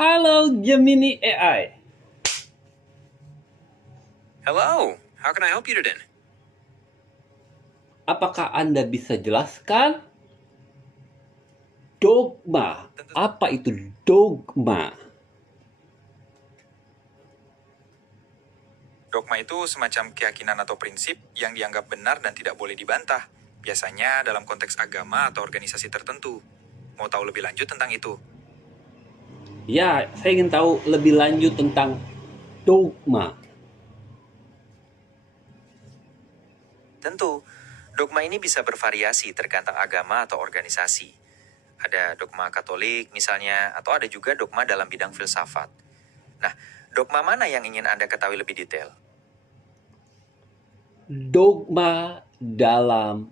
Halo Gemini AI. Hello, how can I help you today? Apakah Anda bisa jelaskan dogma? Apa itu dogma? Dogma itu semacam keyakinan atau prinsip yang dianggap benar dan tidak boleh dibantah. Biasanya dalam konteks agama atau organisasi tertentu. Mau tahu lebih lanjut tentang itu? Ya, saya ingin tahu lebih lanjut tentang dogma. Tentu, dogma ini bisa bervariasi tergantung agama atau organisasi. Ada dogma Katolik misalnya, atau ada juga dogma dalam bidang filsafat. Nah, dogma mana yang ingin Anda ketahui lebih detail? Dogma dalam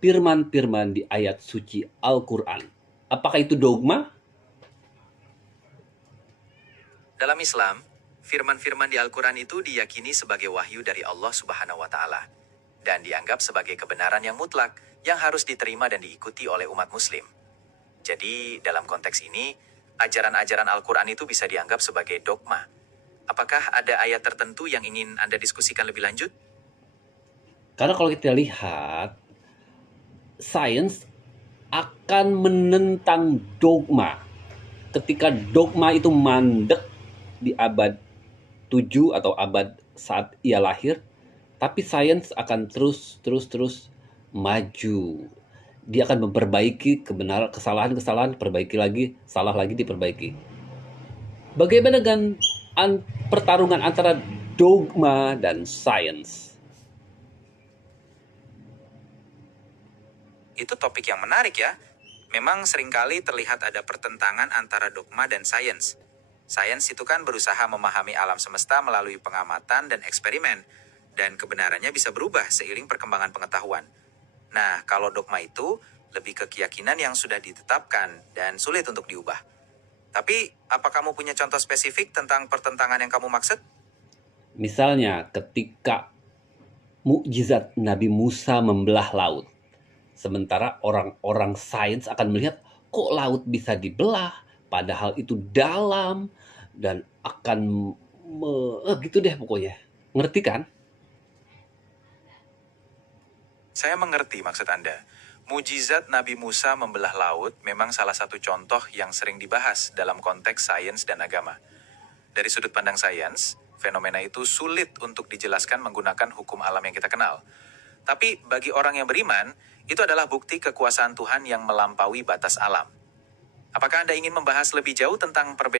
firman-firman di ayat suci Al-Quran. Apakah itu dogma? Dalam Islam, firman-firman di Al-Quran itu diyakini sebagai wahyu dari Allah Subhanahu wa Ta'ala dan dianggap sebagai kebenaran yang mutlak yang harus diterima dan diikuti oleh umat Muslim. Jadi, dalam konteks ini, ajaran-ajaran Al-Quran itu bisa dianggap sebagai dogma. Apakah ada ayat tertentu yang ingin Anda diskusikan lebih lanjut? Karena kalau kita lihat, sains akan menentang dogma. Ketika dogma itu mandek di abad 7 atau abad saat ia lahir, tapi sains akan terus maju. Dia akan memperbaiki kebenaran, kesalahan-kesalahan, perbaiki lagi, salah lagi, diperbaiki. Bagaimana dengan pertarungan antara dogma dan sains? Itu topik yang menarik ya. Memang seringkali terlihat ada pertentangan antara dogma dan sains. Sains itu kan berusaha memahami alam semesta melalui pengamatan dan eksperimen, dan kebenarannya bisa berubah seiring perkembangan pengetahuan. Nah, kalau dogma itu lebih ke keyakinan yang sudah ditetapkan dan sulit untuk diubah. Tapi, apa kamu punya contoh spesifik tentang pertentangan yang kamu maksud? Misalnya ketika mukjizat Nabi Musa membelah laut. Sementara orang-orang sains akan melihat kok laut bisa dibelah, padahal itu dalam dan akan gitu deh pokoknya. Ngerti kan? Saya mengerti maksud Anda. Mujizat Nabi Musa membelah laut memang salah satu contoh yang sering dibahas dalam konteks sains dan agama. Dari sudut pandang sains, fenomena itu sulit untuk dijelaskan menggunakan hukum alam yang kita kenal. Tapi bagi orang yang beriman, itu adalah bukti kekuasaan Tuhan yang melampaui batas alam. Apakah Anda ingin membahas lebih jauh tentang perbedaan